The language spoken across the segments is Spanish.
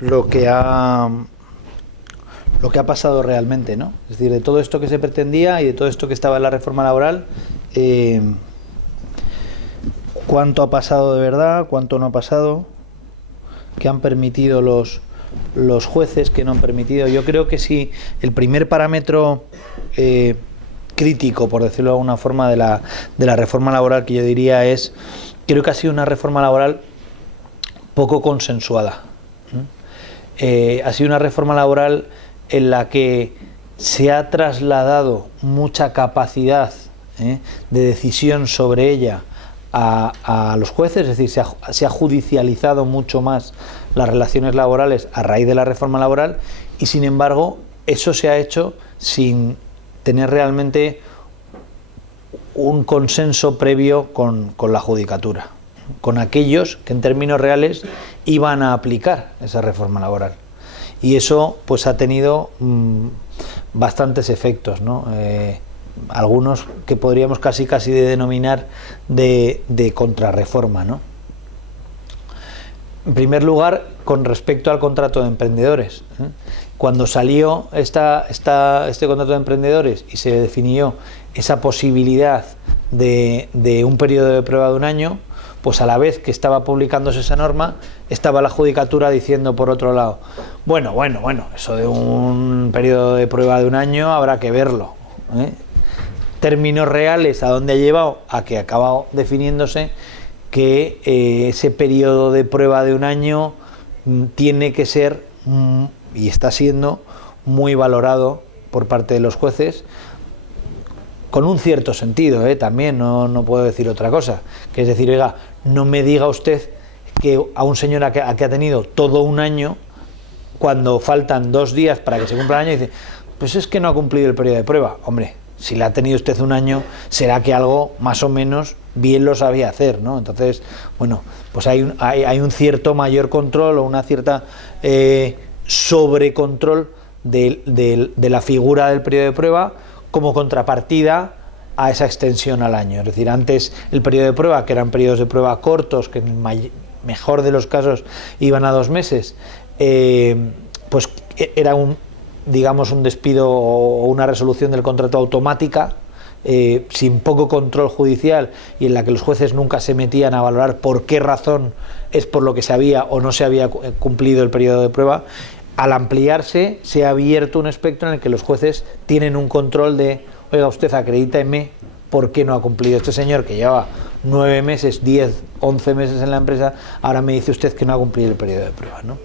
lo que ha pasado realmente, ¿no? Es decir, de todo esto que se pretendía y de todo esto que estaba en la reforma laboral, cuánto ha pasado de verdad, cuánto no ha pasado, qué han permitido los jueces, qué no han permitido. Yo creo que sí, el primer parámetro crítico, por decirlo de alguna forma, de la reforma laboral, que yo diría es, creo que ha sido una reforma laboral poco consensuada. Ha sido una reforma laboral en la que se ha trasladado mucha capacidad de decisión sobre ella a los jueces, es decir, se ha judicializado mucho más las relaciones laborales a raíz de la reforma laboral, y sin embargo eso se ha hecho sin tener realmente un consenso previo con la judicatura, con aquellos que en términos reales iban a aplicar esa reforma laboral. Y eso pues ha tenido bastantes efectos, ¿no? Algunos que podríamos casi denominar de contrarreforma, ¿no? En primer lugar, con respecto al contrato de emprendedores, cuando salió este contrato de emprendedores y se definió esa posibilidad de un periodo de prueba de un año, pues a la vez que estaba publicándose esa norma, estaba la judicatura diciendo por otro lado, bueno, eso de un periodo de prueba de un año habrá que verlo, Términos reales, ¿a dónde ha llevado? A que ha acabado definiéndose que ese periodo de prueba de un año tiene que ser, y está siendo, muy valorado por parte de los jueces, con un cierto sentido, también, no puedo decir otra cosa, que es decir, oiga, no me diga usted que a un señor que ha tenido todo un año, cuando faltan 2 días para que se cumpla el año, dice, pues es que no ha cumplido el periodo de prueba. Hombre, si la ha tenido usted un año, será que algo más o menos bien lo sabía hacer, ¿no? Entonces, bueno, pues hay un cierto mayor control o una cierta sobrecontrol de la figura del periodo de prueba como contrapartida a esa extensión al año. Es decir, antes el periodo de prueba, que eran periodos de prueba cortos, que en el mejor de los casos iban a 2 meses, pues era un despido o una resolución del contrato automática, sin poco control judicial, y en la que los jueces nunca se metían a valorar por qué razón es por lo que se había o no se había cumplido el periodo de prueba. Al ampliarse, se ha abierto un espectro en el que los jueces tienen un control de, oiga, usted acredíteme por qué no ha cumplido este señor que lleva 9 meses, 10, 11 meses en la empresa, ahora me dice usted que no ha cumplido el periodo de prueba, ¿no?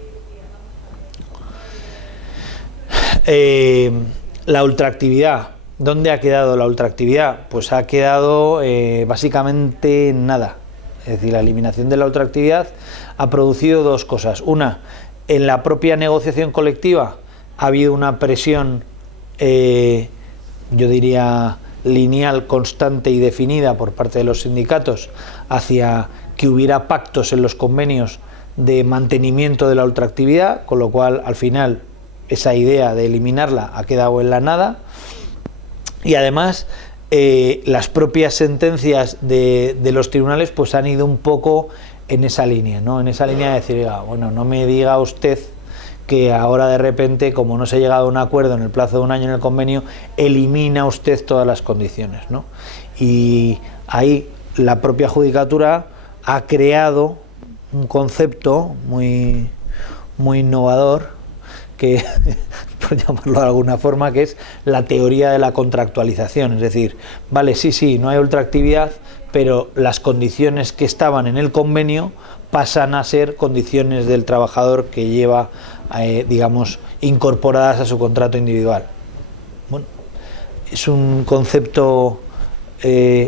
La ultraactividad. ¿Dónde ha quedado la ultraactividad? Pues ha quedado básicamente en nada. Es decir, la eliminación de la ultraactividad ha producido 2 cosas. Una, en la propia negociación colectiva ha habido una presión, yo diría, lineal, constante y definida por parte de los sindicatos hacia que hubiera pactos en los convenios de mantenimiento de la ultraactividad, con lo cual al final esa idea de eliminarla ha quedado en la nada. Y además las propias sentencias de los tribunales pues han ido un poco en esa línea, ¿no? En esa línea de decir, bueno, no me diga usted que ahora de repente, como no se ha llegado a un acuerdo en el plazo de un año en el convenio, elimina usted todas las condiciones, ¿no? Y ahí la propia judicatura ha creado un concepto muy innovador, que por llamarlo de alguna forma, que es la teoría de la contractualización. Es decir, vale, sí, no hay ultraactividad, pero las condiciones que estaban en el convenio pasan a ser condiciones del trabajador que lleva, incorporadas a su contrato individual. Bueno, es un concepto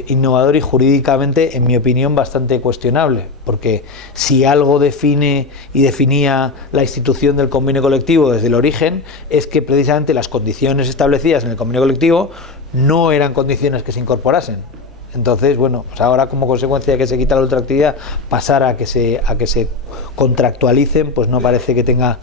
innovador y jurídicamente, en mi opinión, bastante cuestionable, porque si algo define y definía la institución del convenio colectivo desde el origen, es que precisamente las condiciones establecidas en el convenio colectivo no eran condiciones que se incorporasen. Entonces, bueno, pues ahora, como consecuencia de que se quita la ultraactividad, pasar a que se contractualicen, pues no parece que tenga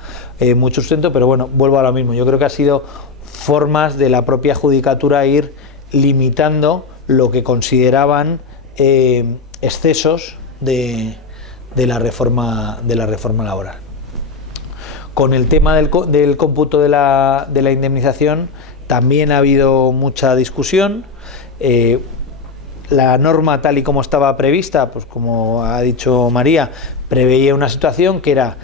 mucho sustento, pero bueno, vuelvo a lo mismo. Yo creo que ha sido formas de la propia judicatura ir limitando lo que consideraban excesos de la reforma laboral. Con el tema del cómputo de la indemnización también ha habido mucha discusión. La norma tal y como estaba prevista, pues como ha dicho María, preveía una situación que era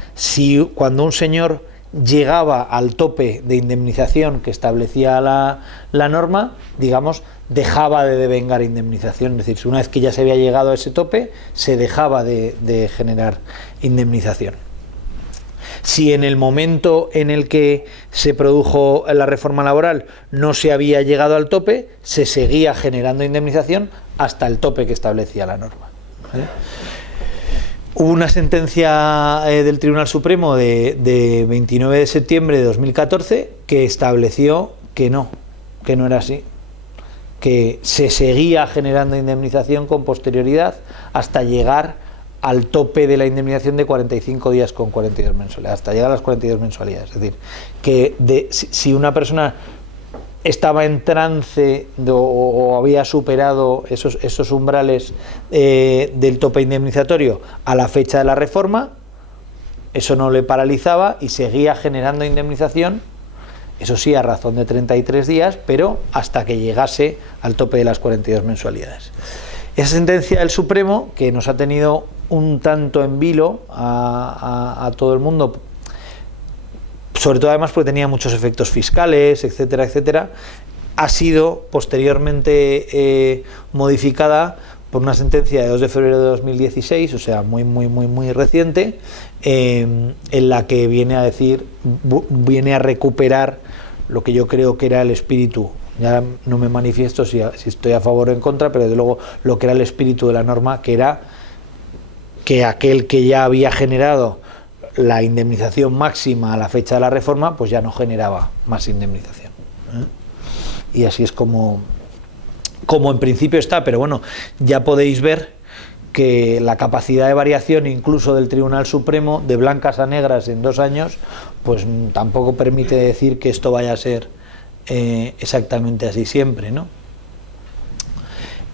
cuando un señor llegaba al tope de indemnización que establecía la norma, digamos, dejaba de devengar indemnización. Es decir, si una vez que ya se había llegado a ese tope, se dejaba de generar indemnización. Si en el momento en el que se produjo la reforma laboral no se había llegado al tope, se seguía generando indemnización hasta el tope que establecía la norma. Hubo una sentencia del Tribunal Supremo de 29 de septiembre de 2014 que estableció que no era así, que se seguía generando indemnización con posterioridad hasta llegar al tope de la indemnización de 45 días con 42 mensualidades, hasta llegar a las 42 mensualidades. Es decir, que si una persona estaba en trance o había superado esos umbrales del tope indemnizatorio a la fecha de la reforma, eso no le paralizaba y seguía generando indemnización, eso sí, a razón de 33 días, pero hasta que llegase al tope de las 42 mensualidades. Esa sentencia del Supremo, que nos ha tenido un tanto en vilo a todo el mundo, sobre todo además porque tenía muchos efectos fiscales, etcétera, etcétera, ha sido posteriormente modificada por una sentencia de 2 de febrero de 2016, o sea, muy reciente, en la que viene a recuperar lo que yo creo que era el espíritu. Ya no me manifiesto si estoy a favor o en contra, pero desde luego lo que era el espíritu de la norma, que era que aquel que ya había generado la indemnización máxima a la fecha de la reforma, pues ya no generaba más indemnización. Y así es como en principio está, pero bueno, ya podéis ver que la capacidad de variación incluso del Tribunal Supremo, de blancas a negras en 2 años, pues tampoco permite decir que esto vaya a ser exactamente así siempre, ¿no?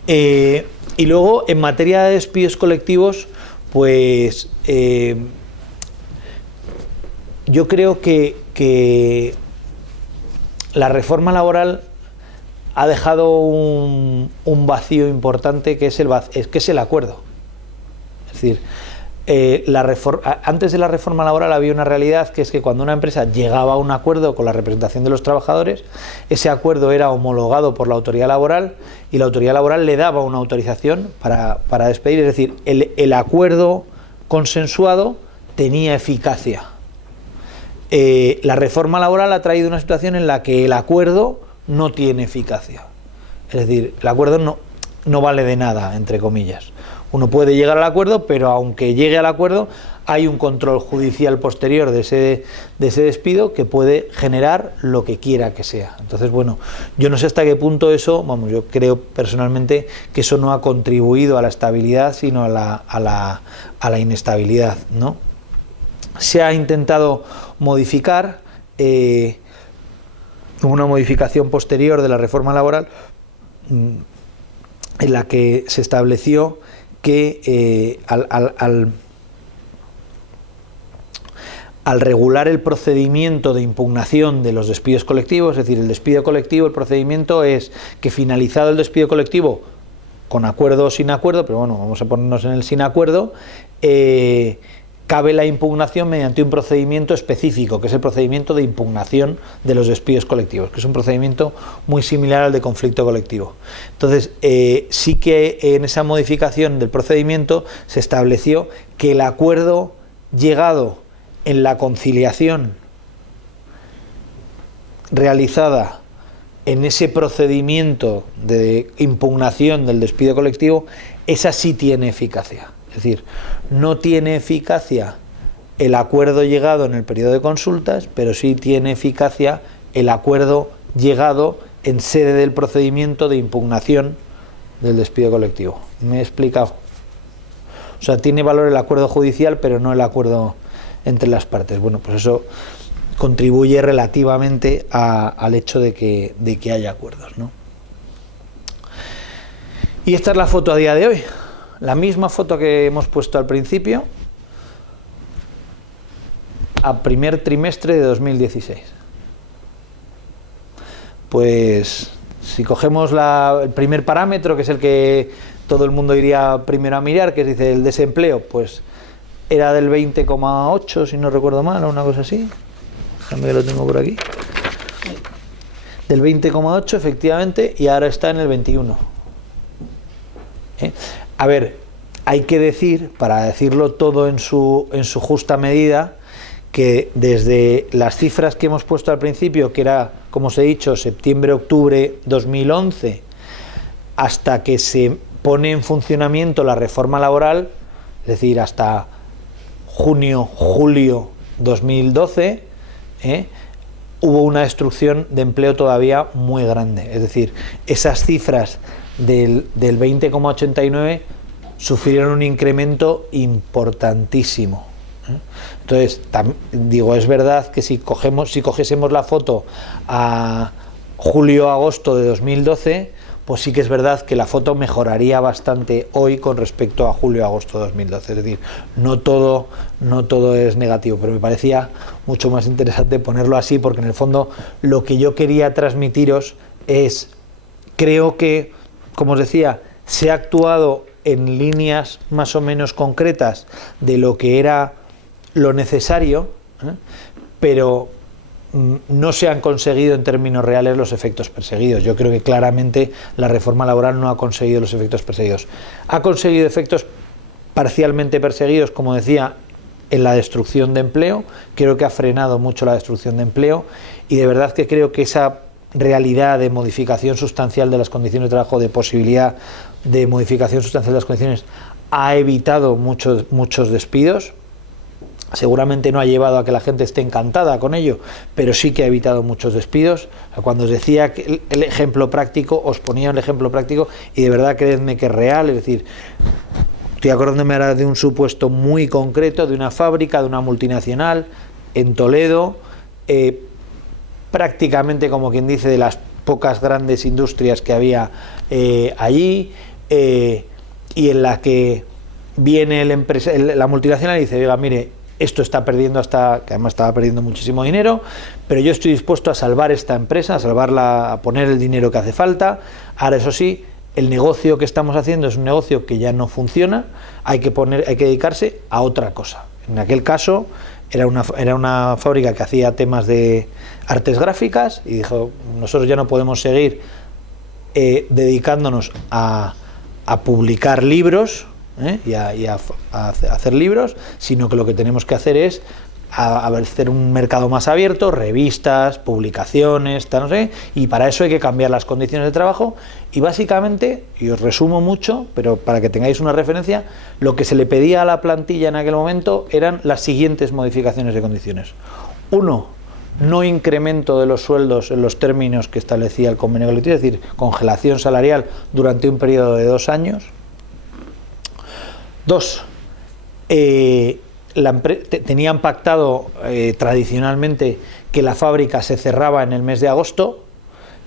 Y luego, en materia de despidos colectivos, pues yo creo que la reforma laboral ha dejado un vacío importante, que es el acuerdo. Es decir, antes de la reforma laboral había una realidad, que es que cuando una empresa llegaba a un acuerdo con la representación de los trabajadores, ese acuerdo era homologado por la autoridad laboral y la autoridad laboral le daba una autorización para despedir. Es decir, el acuerdo consensuado tenía eficacia. La reforma laboral ha traído una situación en la que el acuerdo no tiene eficacia. Es decir, el acuerdo no vale de nada, entre comillas. Uno puede llegar al acuerdo, pero aunque llegue al acuerdo, hay un control judicial posterior de ese despido que puede generar lo que quiera que sea. Entonces, bueno, yo no sé hasta qué punto eso, yo creo personalmente que eso no ha contribuido a la estabilidad, sino a la inestabilidad, ¿no? Se ha intentado modificar, una modificación posterior de la reforma laboral, en la que se estableció que al regular el procedimiento de impugnación de los despidos colectivos, es decir, el despido colectivo, el procedimiento es que, finalizado el despido colectivo, con acuerdo o sin acuerdo, pero bueno, vamos a ponernos en el sin acuerdo, cabe la impugnación mediante un procedimiento específico, que es el procedimiento de impugnación de los despidos colectivos, que es un procedimiento muy similar al de conflicto colectivo. Entonces, sí que en esa modificación del procedimiento se estableció que el acuerdo llegado en la conciliación realizada en ese procedimiento de impugnación del despido colectivo, esa sí tiene eficacia. Es decir, no tiene eficacia el acuerdo llegado en el periodo de consultas, pero sí tiene eficacia el acuerdo llegado en sede del procedimiento de impugnación del despido colectivo. ¿Me he explicado? O sea, tiene valor el acuerdo judicial, pero no el acuerdo entre las partes. Bueno, pues eso contribuye relativamente al hecho de que haya acuerdos, ¿no? Y esta es la foto a día de hoy. La misma foto que hemos puesto al principio. a primer trimestre de 2016. Pues si cogemos el primer parámetro, que es el que todo el mundo iría primero a mirar, que es, dice, el desempleo, pues era del 20,8, si no recuerdo mal, o una cosa así. Déjame que lo tengo por aquí. Del 20,8 efectivamente, y ahora está en el 21. A ver, hay que decir, para decirlo todo en su justa medida, que desde las cifras que hemos puesto al principio, que era, como os he dicho, septiembre-octubre 2011, hasta que se pone en funcionamiento la reforma laboral, es decir, hasta junio-julio 2012, hubo una destrucción de empleo todavía muy grande. Es decir, esas cifras del 20,89 sufrieron un incremento importantísimo. Entonces, digo, es verdad que si cogiésemos la foto a julio-agosto de 2012, pues sí que es verdad que la foto mejoraría bastante hoy con respecto a julio-agosto de 2012. Es decir, no todo es negativo, pero me parecía mucho más interesante ponerlo así, porque en el fondo lo que yo quería transmitiros es, creo que, como os decía, se ha actuado en líneas más o menos concretas de lo que era lo necesario, pero no se han conseguido en términos reales los efectos perseguidos. Yo creo que claramente la reforma laboral no ha conseguido los efectos perseguidos. Ha conseguido efectos parcialmente perseguidos, como decía, en la destrucción de empleo. Creo que ha frenado mucho la destrucción de empleo, y de verdad que creo que esa realidad de modificación sustancial de las condiciones de trabajo, de posibilidad de modificación sustancial de las condiciones, ha evitado muchos despidos. Seguramente no ha llevado a que la gente esté encantada con ello, pero sí que ha evitado muchos despidos. Cuando os decía que el ejemplo práctico, os ponía el ejemplo práctico, y de verdad creedme que es real. Es decir, estoy acordándome ahora de un supuesto muy concreto, de una fábrica, de una multinacional en Toledo, prácticamente, como quien dice, de las pocas grandes industrias que había allí, y en la que viene la multinacional y dice: oiga, mire, esto está perdiendo, que además estaba perdiendo muchísimo dinero, pero yo estoy dispuesto a salvar esta empresa, a salvarla, a poner el dinero que hace falta. Ahora, eso sí, el negocio que estamos haciendo es un negocio que ya no funciona, hay que dedicarse a otra cosa. En aquel caso era una fábrica que hacía temas de artes gráficas, y dijo: nosotros ya no podemos seguir dedicándonos a publicar libros, y a hacer libros, sino que lo que tenemos que hacer es hacer un mercado más abierto, revistas, publicaciones, no sé, y para eso hay que cambiar las condiciones de trabajo. Y básicamente, y os resumo mucho, pero para que tengáis una referencia, lo que se le pedía a la plantilla en aquel momento eran las siguientes modificaciones de condiciones. 1, no incremento de los sueldos en los términos que establecía el convenio colectivo, es decir, congelación salarial durante un periodo de 2 años. 2, tenían pactado tradicionalmente que la fábrica se cerraba en el mes de agosto,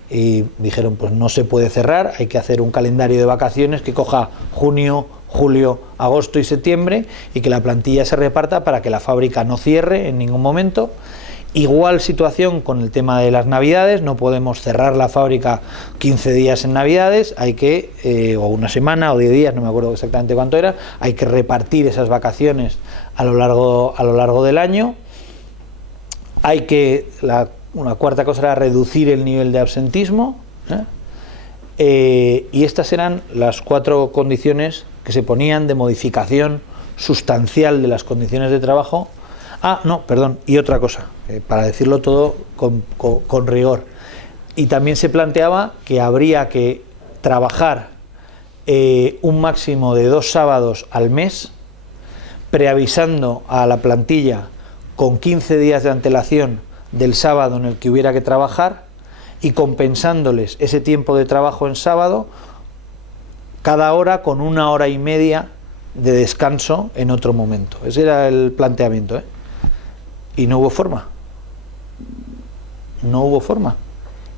y dijeron: pues no se puede cerrar, hay que hacer un calendario de vacaciones que coja junio, julio, agosto y septiembre, y que la plantilla se reparta para que la fábrica no cierre en ningún momento. Igual situación con el tema de las Navidades, no podemos cerrar la fábrica 15 días en Navidades, hay que, o una semana o 10 días, no me acuerdo exactamente cuánto era, hay que repartir esas vacaciones a lo largo del año. Hay que, una cuarta cosa era reducir el nivel de absentismo, y estas eran las 4 condiciones que se ponían de modificación sustancial de las condiciones de trabajo. Y otra cosa, para decirlo todo con rigor, y también se planteaba que habría que trabajar un máximo de 2 sábados al mes, preavisando a la plantilla con 15 días de antelación del sábado en el que hubiera que trabajar, y compensándoles ese tiempo de trabajo en sábado cada hora con 1 hora y media de descanso en otro momento. Ese era el planteamiento, y no hubo forma.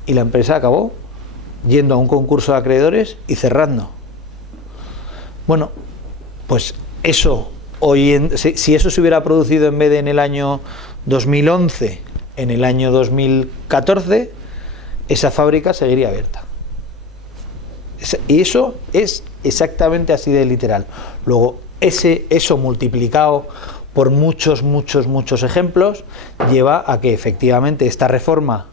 Y la empresa acabó yendo a un concurso de acreedores y cerrando. Bueno, pues eso si eso se hubiera producido en vez de en el año 2011, en el año 2014, esa fábrica seguiría abierta. Y eso es exactamente así de literal. Luego, eso multiplicado por muchos ejemplos, lleva a que efectivamente esta reforma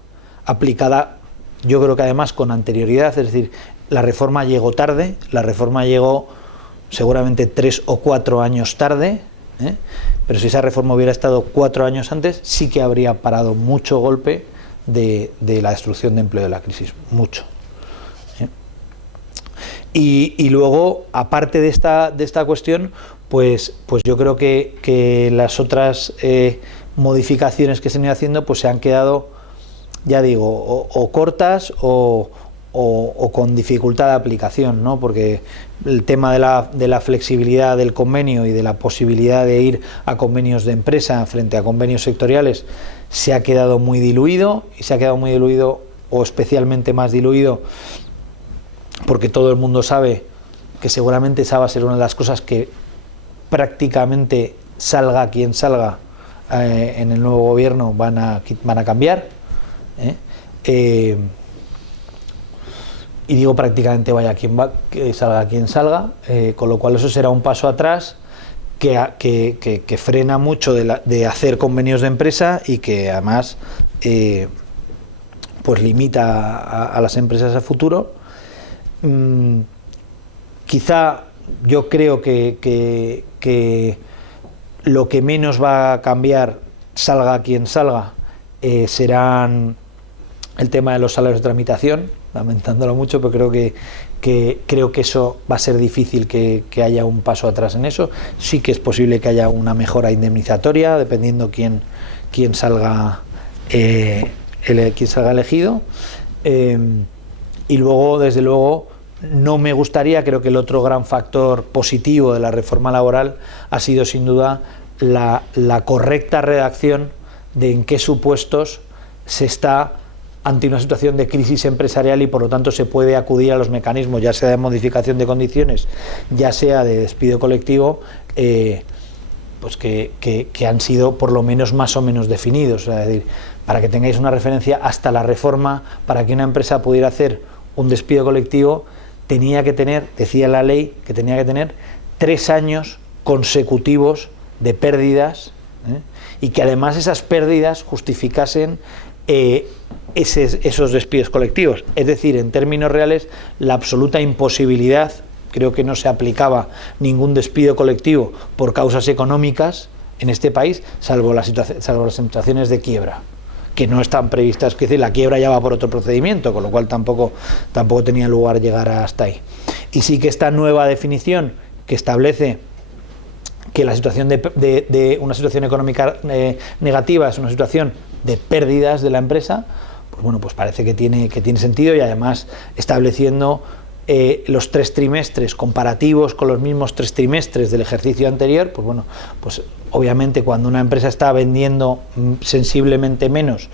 aplicada, yo creo que además con anterioridad, es decir, la reforma llegó tarde, la reforma llegó seguramente 3 o 4 años tarde, pero si esa reforma hubiera estado 4 años antes, sí que habría parado mucho golpe de la destrucción de empleo de la crisis, mucho. Y luego, aparte de esta cuestión, pues yo creo que las otras modificaciones que se han ido haciendo pues se han quedado, ya digo, o cortas o con dificultad de aplicación, ¿no? Porque el tema de la flexibilidad del convenio y de la posibilidad de ir a convenios de empresa frente a convenios sectoriales se ha quedado muy diluido, y se ha quedado muy diluido, o especialmente más diluido, porque todo el mundo sabe que seguramente esa va a ser una de las cosas que prácticamente salga quien salga en el nuevo gobierno van a cambiar. Y digo prácticamente que salga quien salga, con lo cual eso será un paso atrás que frena mucho de hacer convenios de empresa y que además pues limita a las empresas a futuro. Quizá yo creo que lo que menos va a cambiar, salga quien salga, serán el tema de los salarios de tramitación, lamentándolo mucho, pero creo que eso va a ser difícil que haya un paso atrás en eso. Sí que es posible que haya una mejora indemnizatoria, dependiendo quién salga elegido. Y luego, desde luego, no me gustaría, creo que el otro gran factor positivo de la reforma laboral ha sido sin duda la correcta redacción de en qué supuestos se está ante una situación de crisis empresarial y por lo tanto se puede acudir a los mecanismos, ya sea de modificación de condiciones, ya sea de despido colectivo, pues que han sido por lo menos más o menos definidos. Es decir, para que tengáis una referencia, hasta la reforma, para que una empresa pudiera hacer un despido colectivo, tenía que tener, decía la ley, que tenía que tener 3 años consecutivos de pérdidas, y que además esas pérdidas justificasen esos despidos colectivos. Es decir, en términos reales, la absoluta imposibilidad, creo que no se aplicaba ningún despido colectivo por causas económicas en este país, salvo las situaciones de quiebra, que no están previstas. Es decir, la quiebra ya va por otro procedimiento, con lo cual tampoco tenía lugar llegar hasta ahí. Y sí que esta nueva definición que establece que la situación de una situación económica negativa es una situación de pérdidas de la empresa, pues bueno, pues parece que tiene sentido, y además estableciendo los 3 trimestres comparativos con los mismos 3 trimestres del ejercicio anterior, pues bueno, pues obviamente cuando una empresa está vendiendo sensiblemente menos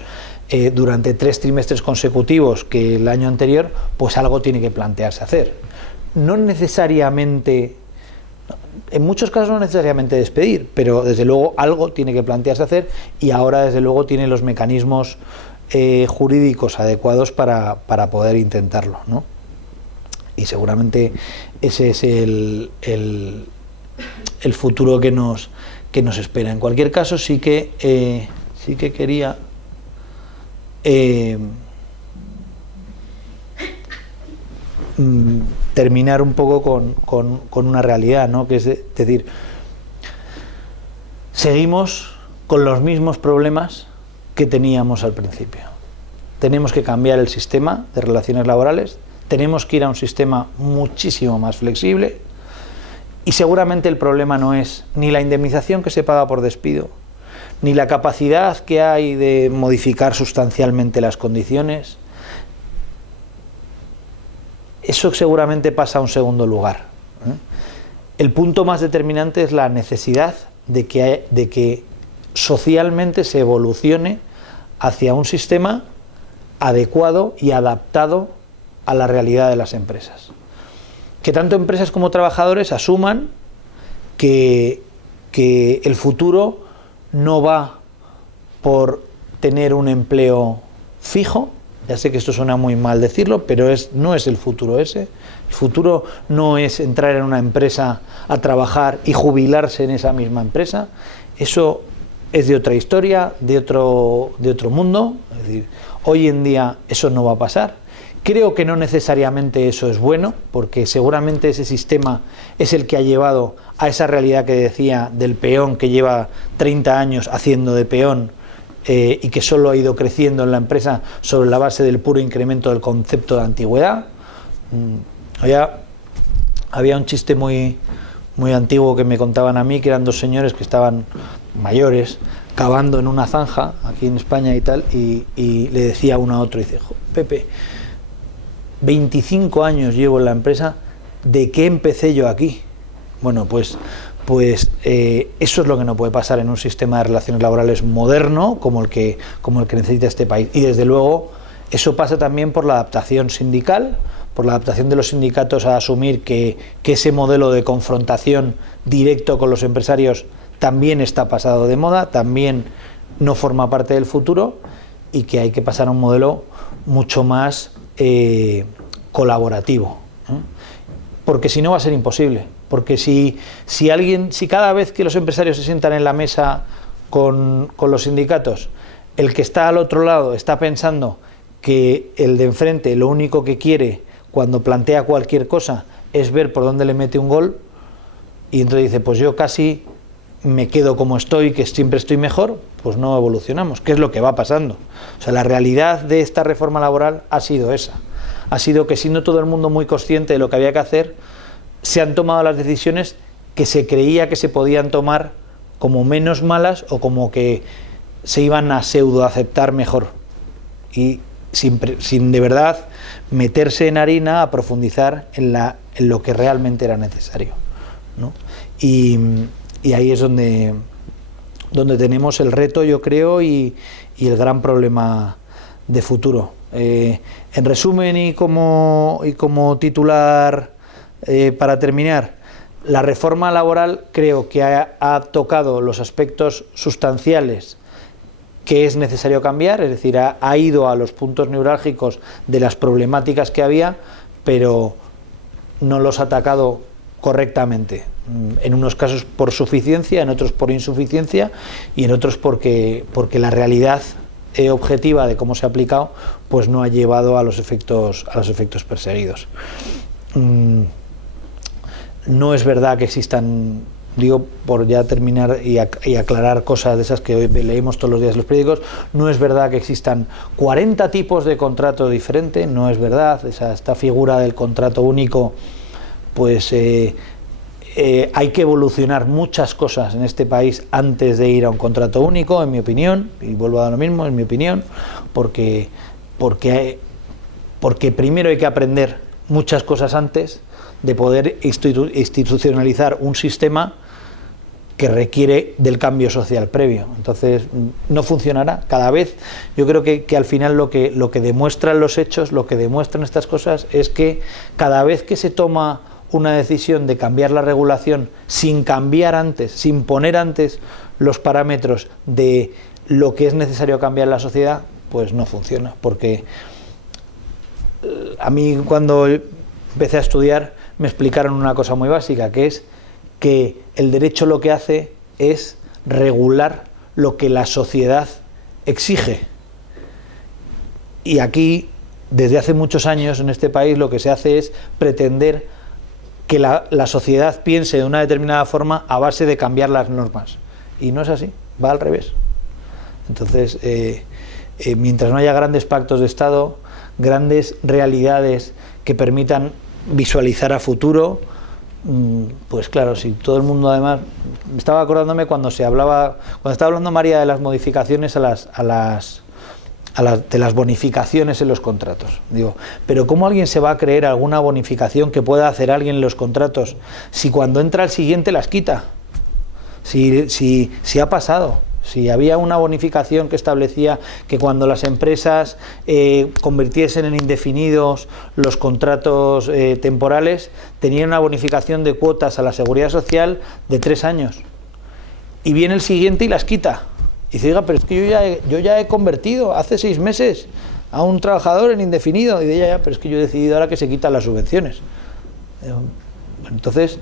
durante 3 trimestres consecutivos que el año anterior, pues algo tiene que plantearse hacer. No necesariamente, en muchos casos no necesariamente despedir, pero desde luego algo tiene que plantearse hacer, y ahora desde luego tiene los mecanismos jurídicos adecuados para poder intentarlo, ¿no? Y seguramente ese es el futuro que nos espera. En cualquier caso, sí que quería terminar un poco con una realidad, ¿no? Que es decir, seguimos con los mismos problemas que teníamos al principio. Tenemos que cambiar el sistema de relaciones laborales, tenemos que ir a un sistema muchísimo más flexible, y seguramente el problema no es ni la indemnización que se paga por despido, ni la capacidad que hay de modificar sustancialmente las condiciones. Eso seguramente pasa a un segundo lugar. El punto más determinante es la necesidad de que socialmente se evolucione hacia un sistema adecuado y adaptado a la realidad de las empresas. Que tanto empresas como trabajadores asuman que que el futuro no va por tener un empleo fijo. Ya sé que esto suena muy mal decirlo, pero no es el futuro ese. El futuro no es entrar en una empresa a trabajar y jubilarse en esa misma empresa. Eso es de otra historia, de otro mundo. Es decir, hoy en día eso no va a pasar. Creo que no necesariamente eso es bueno, porque seguramente ese sistema es el que ha llevado a esa realidad que decía del peón que lleva 30 años haciendo de peón, y que solo ha ido creciendo en la empresa sobre la base del puro incremento del concepto de antigüedad. Había un chiste muy antiguo que me contaban a mí, que eran dos señores que estaban mayores cavando en una zanja aquí en España y tal, y le decía uno a otro, dice: Pepe, 25 años llevo en la empresa, ¿de qué empecé yo aquí? Bueno, pues eso es lo que no puede pasar en un sistema de relaciones laborales moderno como el que necesita este país. Y desde luego eso pasa también por la adaptación sindical, por la adaptación de los sindicatos a asumir que ese modelo de confrontación directo con los empresarios también está pasado de moda, también no forma parte del futuro, y que hay que pasar a un modelo mucho más colaborativo, ¿eh? Porque si no va a ser imposible. Porque si cada vez que los empresarios se sientan en la mesa con los sindicatos, el que está al otro lado está pensando que el de enfrente lo único que quiere cuando plantea cualquier cosa es ver por dónde le mete un gol, y entonces dice: pues yo casi me quedo como estoy, que siempre estoy mejor, pues no evolucionamos, que es lo que va pasando. O sea, la realidad de esta reforma laboral ha sido esa. Ha sido que, siendo todo el mundo muy consciente de lo que había que hacer, se han tomado las decisiones que se creía que se podían tomar como menos malas, o como que se iban a pseudo aceptar mejor, y sin de verdad meterse en harina a profundizar en lo que realmente era necesario, ¿no? Y ahí es donde tenemos el reto, yo creo, y el gran problema de futuro. En resumen y como titular, para terminar, la reforma laboral creo que ha tocado los aspectos sustanciales que es necesario cambiar, es decir, ha ido a los puntos neurálgicos de las problemáticas que había, pero no los ha atacado correctamente. En unos casos por suficiencia, en otros por insuficiencia, y en otros porque la realidad objetiva de cómo se ha aplicado pues no ha llevado a los efectos perseguidos. No es verdad que existan, digo, por ya terminar y aclarar cosas de esas que hoy leemos todos los días en los periódicos, no es verdad que existan 40 tipos de contrato diferente, no es verdad. Esta figura del contrato único, pues hay que evolucionar muchas cosas en este país antes de ir a un contrato único, en mi opinión, y vuelvo a lo mismo, en mi opinión, porque primero hay que aprender muchas cosas antes de poder institucionalizar un sistema que requiere del cambio social previo. Entonces no funcionará. Cada vez, yo creo que al final lo que demuestran los hechos, lo que demuestran estas cosas, es que cada vez que se toma una decisión de cambiar la regulación sin cambiar antes, sin poner antes los parámetros de lo que es necesario cambiar en la sociedad, pues no funciona. Porque a mí, cuando empecé a estudiar, me explicaron una cosa muy básica, que es que el derecho lo que hace es regular lo que la sociedad exige. Y aquí, desde hace muchos años en este país, lo que se hace es pretender que la sociedad piense de una determinada forma a base de cambiar las normas. Y no es así, va al revés. Entonces, mientras no haya grandes pactos de Estado, grandes realidades que permitan visualizar a futuro, pues claro, si todo el mundo, además, estaba acordándome cuando estaba hablando María de las modificaciones de las bonificaciones en los contratos. Digo, pero ¿cómo alguien se va a creer alguna bonificación que pueda hacer alguien en los contratos si cuando entra el siguiente las quita? Si ha pasado. Si había una bonificación que establecía que cuando las empresas convirtiesen en indefinidos los contratos temporales, tenían una bonificación de cuotas a la Seguridad Social de 3 años. y viene el siguiente y las quita. Y dice, oiga, pero es que yo ya he convertido hace 6 meses a un trabajador en indefinido. Y de ella, pero es que yo he decidido ahora que se quitan las subvenciones. Entonces,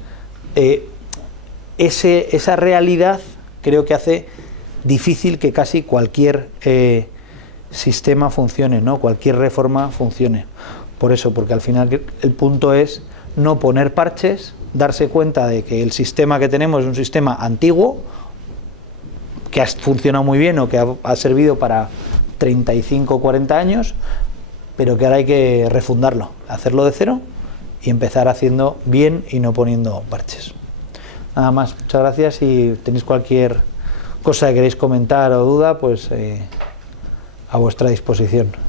esa realidad creo que hace difícil que casi cualquier sistema funcione, ¿no? Cualquier reforma funcione. Por eso, porque al final el punto es no poner parches, darse cuenta de que el sistema que tenemos es un sistema antiguo, que ha funcionado muy bien o que ha servido para 35 o 40 años, pero que ahora hay que refundarlo, hacerlo de cero y empezar haciendo bien y no poniendo parches. Nada más, muchas gracias. Si tenéis cualquier cosa que queréis comentar o duda, pues a vuestra disposición.